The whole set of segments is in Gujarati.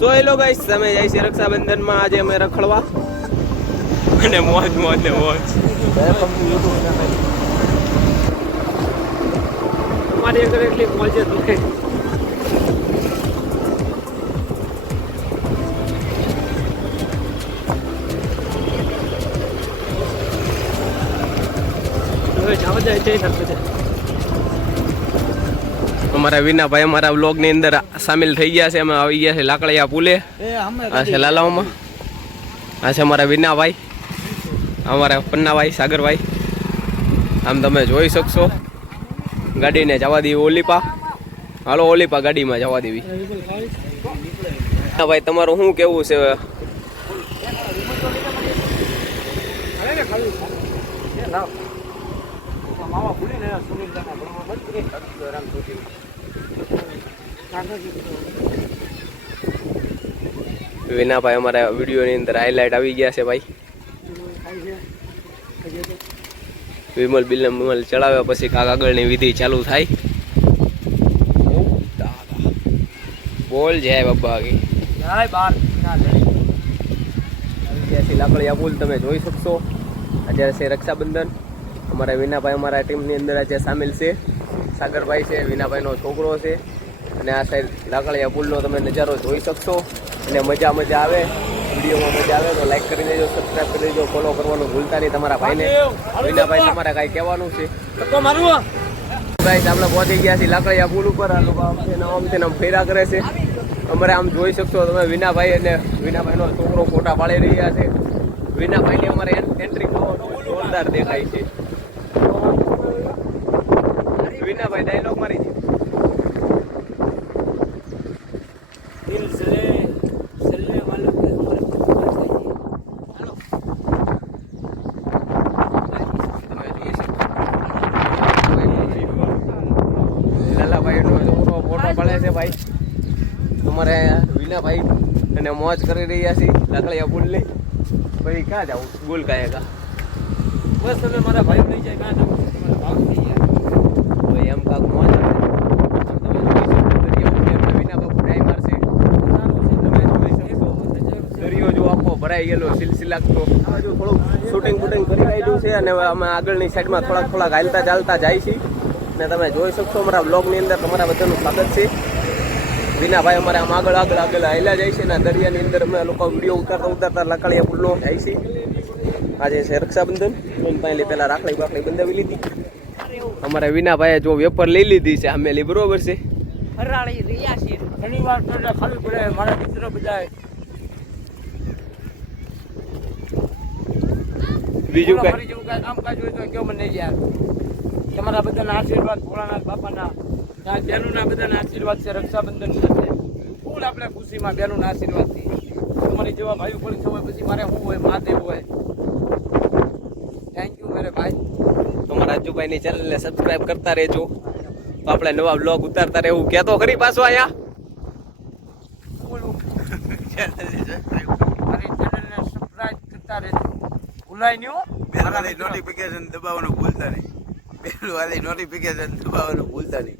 સો હેલો ગાઈસ, અમે જાય છે રક્ષાબંધનમાં. આજે અમે રખડવા અને મોજ મોજ ને મોજ. અમારી ઘરે એટલી મોજ જ નહીં. જવા જાય જઈ શકશે. અમારા વિનાભાઈ અમારા વ્લોગ ની અંદર સામેલ થઈ ગયા છે. અમે આવી ગયા છે લાકડિયા પુલે. આ છે લાલાઓમાં. આ છે અમારા વિનાભાઈ, અમારા પન્નાભાઈ, સાગરભાઈ. આમ તમે જોઈ શકશો. ગાડીને જવા દેવી ઓલીપા. હાલો ઓલીપા ગાડીમાં જવા દેવી. ભાઈ તમારું શું કેવું છે? વિનાભાઈ અમારા વિડીયોની અંદર હાઈલાઇટ આવી ગયા છે ભાઈ. વિમલ બિમલ ચડાવ્યા પછી કાક આગળની વિધિ ચાલુ થાય. બોલ જય બાબા કી જય. બાર લાકડિયા પુલ તમે જોઈ શકશો. અત્યારે છે રક્ષાબંધન. અમારા વિનાભાઈ અમારા ટીમની અંદર આજે સામેલ છે. સાગરભાઈ છે, વિનાભાઈનો છોકરો છે. અને આ સાઈડ લાકડિયા પુલનો તમે નજારો જોઈ શકશો. અને મજા આવે. વિડીયોમાં મજા આવે તો લાઈક કરી દેજો, સબસ્ક્રાઈબ કરી દેજો, ફોલો કરવાનું ભૂલતા નહીં. તમારા ભાઈને વિનાભાઈ તમારે કાંઈ કહેવાનું છે? ભાઈ આપણે પહોંચી ગયા છીએ લાકડિયા પુલ ઉપર. આ લોકો આમથી આમ ફેરા કરે છે. અમારે આમ જોઈ શકશો તમે વિનાભાઈ અને વિનાભાઈનો છોકરો ફોટા પાડી રહ્યા છે. વિનાભાઈની અમારે એન્ટ્રી જોરદાર દેખાય છે. વિનાભાઈ ડાયલોગ મારી છે. ભાઈ તમારે વિનાભાઈ અને મોજ કરી રહ્યા છીએ લાકડિયા પુલની. ભાઈ ક્યાં જાવ? બોલ કાંઈ બસ તમે મારા ભાઈ લઈ જાય ક્યાં જાવ? ભાઈ એમ કાંક મોજ આવે. દરિયો જો આખો ભરાઈ ગયેલો સિલસિલા તો થોડું શૂટિંગ બૂટિંગ કરી રાખ્યું છે. અને અમે આગળની સાઈડમાં થોડાક હાલતા ચાલતા જાય છીએ. અને તમે જોઈ શકશો અમારા બ્લોગની અંદર તમારા બધાનું સ્વાગત છે. વિનાભાઈ અમારે આમ આગળ હાલ્યા જાય છે. ને દરિયાની અંદર અમે લોકો વિડીયો ઉતારતા લાકડિયા પુલનો જાય છે. આજે છે રક્ષાબંધન. પહેલા રાખડી બંધાવી લીધી. અમારે વિનાભાઈએ જો વેપર લઈ લીધી છે આમેલી, બરોબર છે. ઘણીવાર ખાલી પડે મારા મિત્રો બધા. બીજું કઈ કામકાજ હોય તો કેવું મને યાર. તમારા બધાના આશીર્વાદ, ભોળાનાથ બાપાના, બહેનોના બધાના આશીર્વાદ છે. રક્ષાબંધન સાથે ફૂલ આપણે ખુશીમાં બહેનોના આશીર્વાદથી. તમારી જેવા ભાઈઓ પડી હોય પછી મારે શું હોય? મહાદેવ હોય. થેન્ક યુ મેરે ભાઈ. તમારા રાજુભાઈની ચેનલને સબસ્ક્રાઇબ કરતા રહેજો. તો આપણે નવા બ્લોગ ઉતારતા રહેવું. કહેતો ખરી પાછો અહીંયા મારી ચેનલને સબસ્ક્રાઇબ કરતા રહેજો. ભૂલાય નહીં હો. બેલવાળી નોટિફિકેશન દબાવવાનું ભૂલતા નહીં. બેલવાળી નોટિફિકેશન દબાવવાનું ભૂલતા નહીં.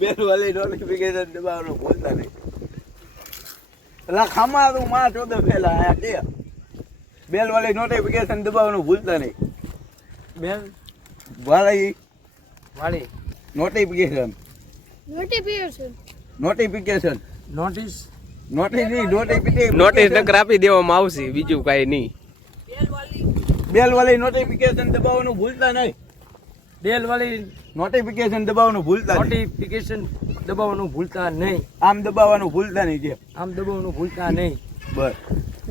બેલવાળી નોટિફિકેશન દબાવવાનું ભૂલતા નહીં. એટલે ખામા તું માં 14 પહેલા આયા તે બેલવાળી નોટિફિકેશન દબાવવાનું ભૂલતા નહીં. બેલ વાળી વાળી નોટિફિકેશન નોટિસ નકર આપી દેવામાં આવશે. બીજું કાંઈ નહીં. બેલવાળી નોટિફિકેશન દબાવવાનું ભૂલતા નહીં. બેલવાળી નોટિફિકેશન દબાવવાનું ભૂલતા નહીં. નોટિફિકેશન દબાવવાનું ભૂલતા નહીં. આમ દબાવવાનું ભૂલતા નહીં. જે આમ દબાવવાનું ભૂલતા નહીં.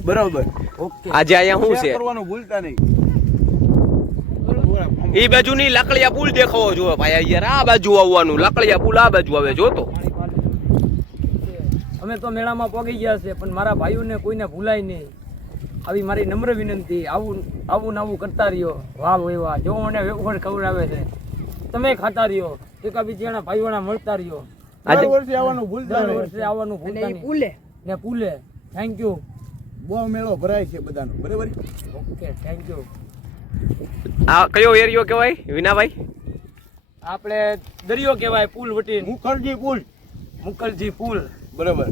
બરોબર. ઓકે. આજે અહીંયા શું છે? કરવાનું ભૂલતા નહીં. એ બાજુની લાકડિયા પુલ દેખાવો જોવે ભાઈ. યાર આ બાજુ આવવાનું. લાકડિયા પુલ આ બાજુ આવે. જોતો અમે તો મેળામાં પહોંચી ગયા છે, પણ મારા ભાઈઓને કોઈને ભૂલાય નહીં. આવી મારી નમ્ર વિનંતી. આવું કરતા રહ્યો. વાહ એવા જો મને વેફર ખવડાવે છે, તમે ખાતા રહ્યો. એકાબીજાના ભાઈઓના મળતા રહ્યો. દર વર્ષે આવવાનું ભૂલતા નહીં. ને પુલે થેન્ક યુ. બહુ મેળો ભરાય છે બધાનો. બરાબર. Okay thank you. આ કયો એરિયો કહેવાય વિનાભાઈ? આપણે દરિયો કહેવાય. પુલ વટી મુખર્જી પુલ. મુકલજી પુલ બરોબર.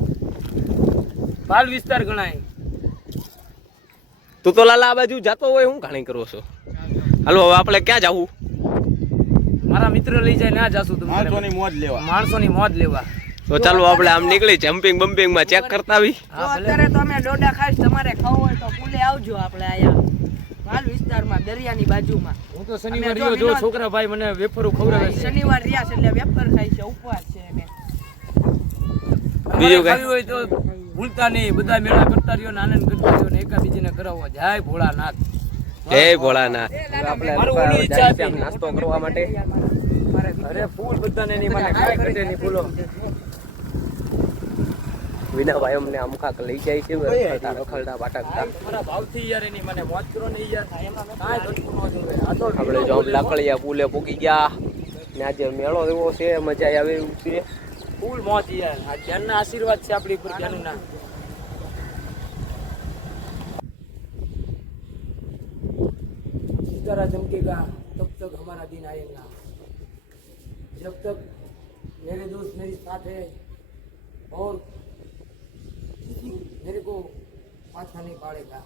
બાલ વિસ્તાર ગણાય. તું તો લાલા આ બાજુ જાતો હોય હું ઘણી કરો છો. હાલો હવે આપણે ક્યાં જાવું? મારા મિત્ર લઈ જાય ના જાશું તમે માણસોની મોજ લેવા. માણસોની મોજ લેવા. તો ચાલો આપણે આમ નીકળી જમ્પિંગ બમ્પિંગ માં ચેક કરતા આવી. હા, ભલે. અત્યારે તો અમે ડોડા ખાઈશ, તમારે ખાવું હોય તો પુલે આવજો. આપણે આયા માલ વિસ્તારમાં દરિયાની બાજુમાં. હું તો શનિવાર રહ્યો જો છોકરા ભાઈ મને વેફરો ખવડાવે છે. શનિવાર રહ્યા છે એટલે વેફર ખાઈ છે, ઉપવાસ છે અમે. બીજું તમારે કઈ? ખાવી હોય તો ભૂલતા નહીં, બધા મેળા કરતા રહ્યો ને આનંદ કરતા રહ્યો ને એકાબીજીને કરાવો. જય ભોળાનાથ. જય ભોળાનાથ. આપણે મારું ઓલી ઈચ્છા હતી. નાસ્તો કરવા માટે અરે ફૂલ બધાને નહીં મને કાંઈ ઘટે નહીં ફૂલો. વિનાભાઈ અમને આમ કાંક લઈ જાય છે રખડતા પાટકતા. મારા ભાવથી યાર એની મને મોજ કરો ને યાર. કાંઈ ઘટતું ન જોવે. આ તો આપણે જો લાકડિયા પુલે પૂકી ગયા ને આજે મેળો એવો છે, મજા આવે એવું છે. ફૂલ મોજ યાર. આ જ્ઞાનના આશીર્વાદ છે આપણી ઉપર જ્ઞાનના. सितारा चमकेगा तब तक हमारा दिन आएगा, जब तक मेरे दोस्त मेरे साथ है और किसी मेरे को पाछा नहीं पाड़ेगा.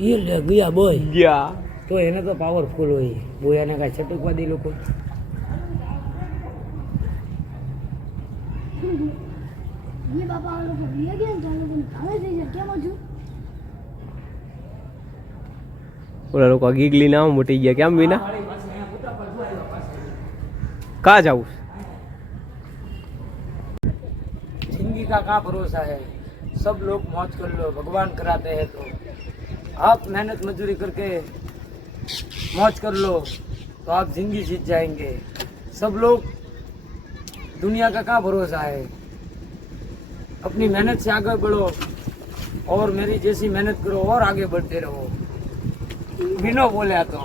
ये ले गया बोय ગયા તો એને તો પાવરફુલ હોય બોયાને કાંઈ છટકવાદી લોકો. ये बाबा वालों को दिया गया चालू को निकाले दे क्या मौजू ઓલા લોકો ગીગલી નામ મોટી ગયા કેમ વિના કા જાવું? जिंदगी का कहाँ भरोसा है, सब लोग मौज कर लो, भगवान कराते हैं तो आप मेहनत मजदूरी करके मौज कर लो तो आप जिंदगी जीत जाएंगे. सब लोग दुनिया का कहाँ भरोसा है, अपनी मेहनत से आगे बढ़ो और मेरी जैसी मेहनत करो और आगे बढ़ते रहो. बिनो बोले तो